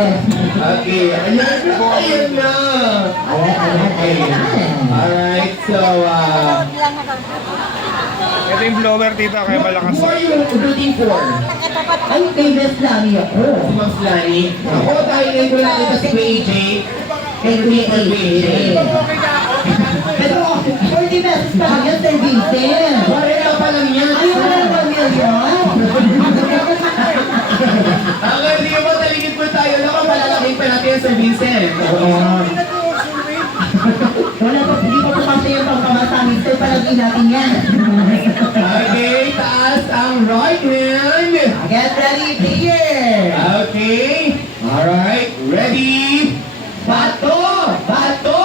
Okay, ayan na, ayan na. Alright, so, Ito yung blower dito, kaya malakas. who are you rooting for? Ay, famous lami ako. Si Ma'am Lani. Ako, dahil ngayon ko lang ito si AJ. Kay Kuya AJ. Pero, 40 pesos pa lang yan, Sir Vincent. Warela pa lang yan. Ay, wala naman million. Ang hindi mo, taligid po tayo. Naku, palalaking pa natin yung Sir Vincent. Wala pa, hindi pa pumasa yung pangkamasamin. Sir, palagay natin yan. Okay, taas ang right hand. Get ready, player. Okay. Alright. Ready? Bato! Bato!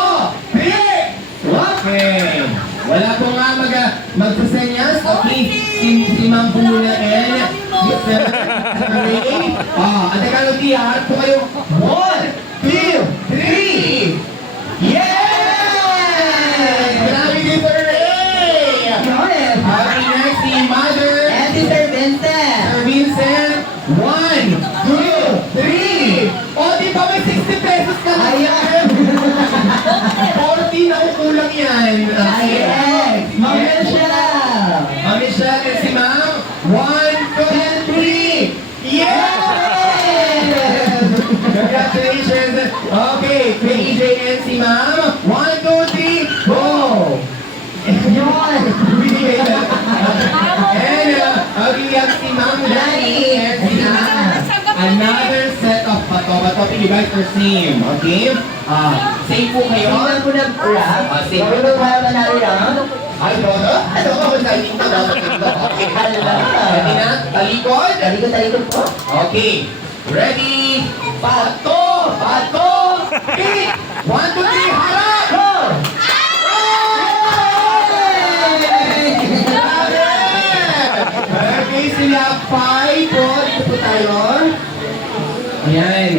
Pick! Okay. Wala po nga magsasenyas. Okay. Si Ma'am po muna and Mr. Ray. Ang Tagalog tiyan po kayo. 1, 2, 3. Yes! Grabe ni Sir Ray! Yes. Okay, next si Mother. And si Sir Vincent. Sir Vincent, 1, 2, 3. O, di ba may 60 pesos ka na yan? 40 na kukulang yan. Yes. Ma'am Michelle. Ma'am Michelle and si Ma'am. 1, 2, 3. Yes! Congratulations. Okay, PJ and si Ma'am. 1, 2, 3, go! Yun. Binigay na. And, okay, yan si Ma'am Lani and si Ma'am. Another set of bato. Bato, you guys are same. Okay? Same po kayo. Tingnan ko nag-rap. Same po. Gawin mo para manalo lang. Ay, Dodo? Ano ka kung sa'yo dito? Okay. Hala. Ready na? Talikod? Talikod po. Okay. Ready? Bato! Bato! Pick! 1, 2, 3, harap! Go! Okay, sila 5 po. Dito po tayo. Ayan.